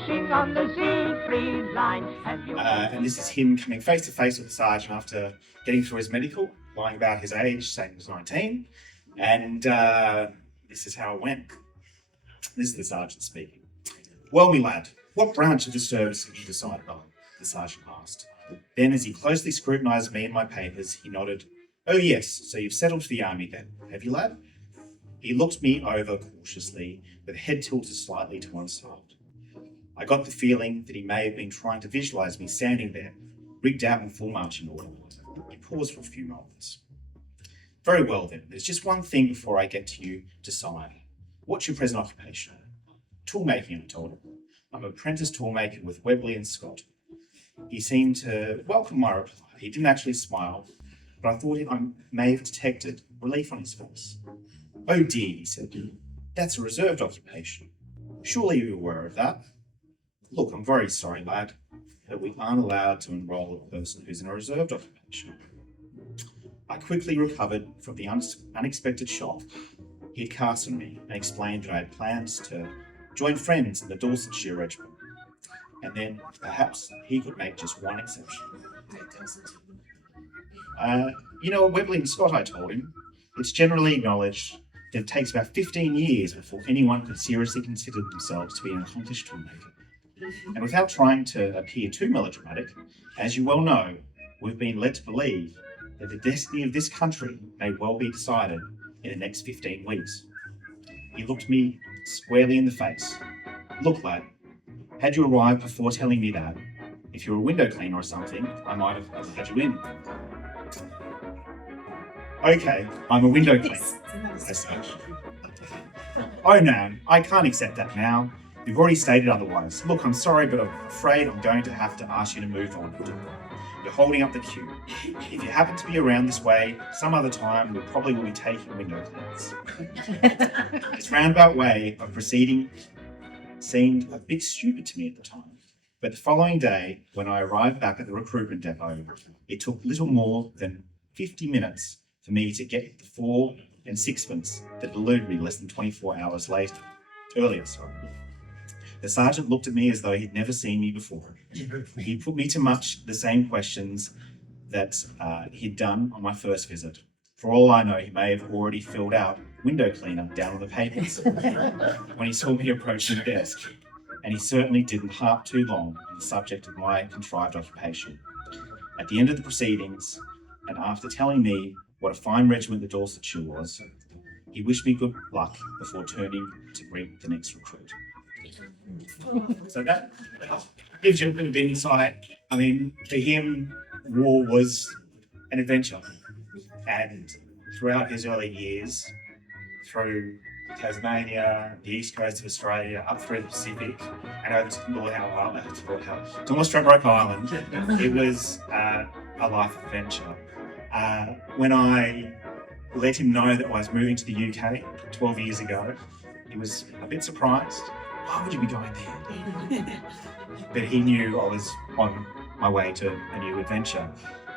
washing on the Siegfried line. And this is him coming face to face with the sergeant after getting through his medical, lying about his age, saying he was 19. And this is how it went. This is the sergeant speaking. Well, me lad, what branch of the service have you decided on? The sergeant asked. Then, as he closely scrutinised me and my papers, he nodded. Oh yes, so you've settled for the army then, have you, lad? He looked me over cautiously, with head tilted slightly to one side. I got the feeling that he may have been trying to visualise me standing there, rigged out in full marching order. He paused for a few moments. Very well then, there's just one thing before I get to you to sign. What's your present occupation? Toolmaking, I told him. I'm an apprentice toolmaker with Webley and Scott. He seemed to welcome my reply. He didn't actually smile, but I thought I may have detected relief on his face. Oh dear, he said, that's a reserved occupation. Surely you're aware of that? Look, I'm very sorry, lad, but we aren't allowed to enrol a person who's in a reserved occupation. I quickly recovered from the unexpected shock he had cast on me and explained that I had plans to join friends in the Dorsetshire Regiment, and then perhaps he could make just one exception. You know, Webley and Scott, I told him, it's generally acknowledged that it takes about 15 years before anyone could seriously consider themselves to be an accomplished toolmaker. And without trying to appear too melodramatic, as you well know, we've been led to believe that the destiny of this country may well be decided in the next 15 weeks. He looked me squarely in the face. Look, lad, had you arrived before telling me that, if you were a window cleaner or something, I might have had you in. Okay, I'm a window cleaner, I said. Oh no, I can't accept that now. You've already stated otherwise. Look, I'm sorry, but I'm afraid I'm going to have to ask you to move on. You're holding up the queue. If you happen to be around this way, some other time, we probably will be taking window cleaners. This roundabout way of proceeding seemed a bit stupid to me at the time. But the following day, when I arrived back at the recruitment depot, it took little more than 50 minutes for me to get the 4 and 6pence that eluded me less than 24 hours earlier. The sergeant looked at me as though he'd never seen me before. He put me to much the same questions that he'd done on my first visit. For all I know, he may have already filled out window cleaner down on the papers when he saw me approach the desk. And he certainly didn't harp too long on the subject of my contrived occupation. At the end of the proceedings, and after telling me what a fine regiment the Dorsetshire was, he wished me good luck before turning to greet the next recruit. So that gives you a bit of insight. I mean, for him, war was an adventure. And throughout his early years, through Tasmania, the east coast of Australia, up through the Pacific, and over to North Stradbroke Island, it was a life adventure. When I let him know that I was moving to the UK 12 years ago, he was a bit surprised. Why would you be going there? But he knew I was on my way to a new adventure,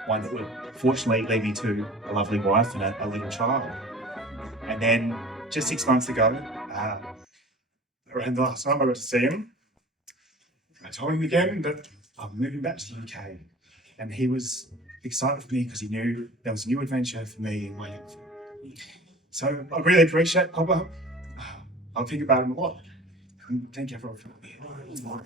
one that would fortunately lead me to a lovely wife and a little child. And then just 6 months ago, around the last time I went to see him, I told him again that I'm moving back to the UK. And he was excited for me because he knew there was a new adventure for me in waiting for me. So I really appreciate Papa. I'll think about him a lot. Thank you everyone for being here.